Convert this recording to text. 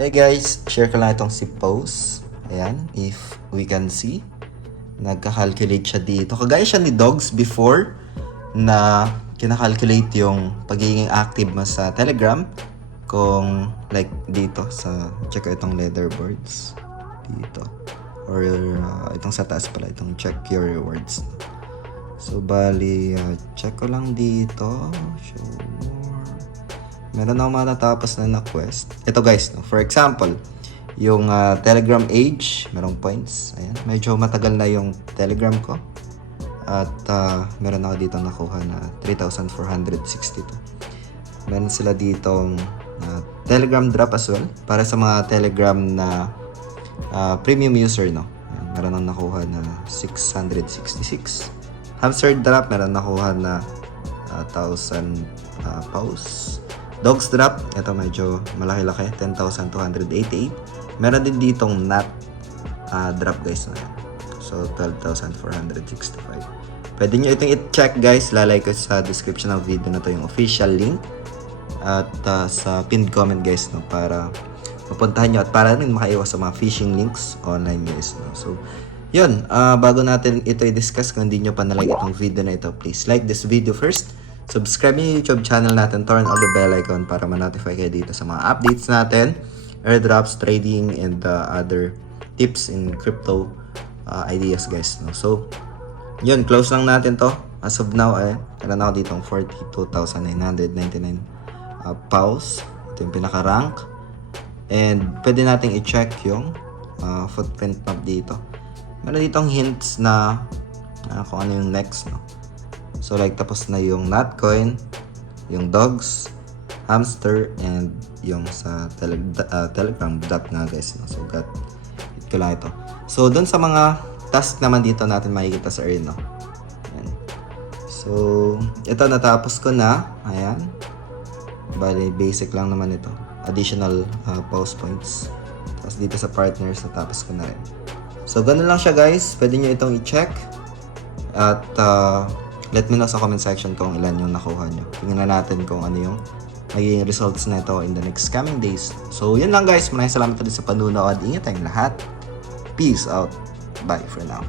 Hey guys, share ko lang itong si Pose. Ayan, if we can see. Nagka-calculate siya dito. Kagaya siya ni Dogs before na kinakalculate yung pagiging active mo sa Telegram. Kung like dito sa, check ko itong leaderboards. Dito. Or itong sa taas pala, itong check your rewards. So bali, check ko lang dito. Show more. Meron ako matatapos na quest. Ito guys, no? For example, yung Telegram age, merong points. Ayan, medyo matagal na yung Telegram ko. At meron ako dito nakuha na 3,462. Meron sila ditong Telegram drop as well. Para sa mga Telegram na premium user, no? Ayan, meron akong nakuha na 666. Hamster drop, meron nakuha na 1,000 paus. Dogs drop, ito medyo malaki-laki, 10,288. Meron din ditong nat drop guys na yan. So 12,465. Pwede nyo itong i-check guys, lalay ko sa description ng video na to yung official link. At sa pinned comment guys, no, para mapuntahan nyo at para rin makaiwas sa mga phishing links online guys. No. So yun, bago natin ito i-discuss, kung hindi nyo pa na-like itong video na ito, please like this video first. Subscribe yung YouTube channel natin, turn on the bell icon para ma-notify kayo dito sa mga updates natin, airdrops, trading, and other tips in crypto ideas guys. No? So, yun, close lang natin to. As of now, meron ako ditong 42,999 paus. Ito yung pinaka-rank. And pwede nating i-check yung footprint map dito. Meron ditong hints na kung ano yung next, no? So like tapos na yung Natcoin, yung Dogs, Hamster, and yung sa Telegram drop nga guys. No? So got it ko lang ito. So dun sa mga task naman dito natin makikita sa earn. No? Ayan. So ito natapos ko na. Ayan. Bali basic lang naman ito. Additional pause points. Tapos dito sa partners natapos ko na rin. So ganun lang siya guys. Pwede nyo itong i-check. At let me know sa comment section kung ilan yung nakuha nyo. Tingnan na natin kung ano yung magiging results na ito in the next coming days. So, yun lang guys. Maraming salamat ulit sa panunood. Ingat tayong lahat. Peace out. Bye for now.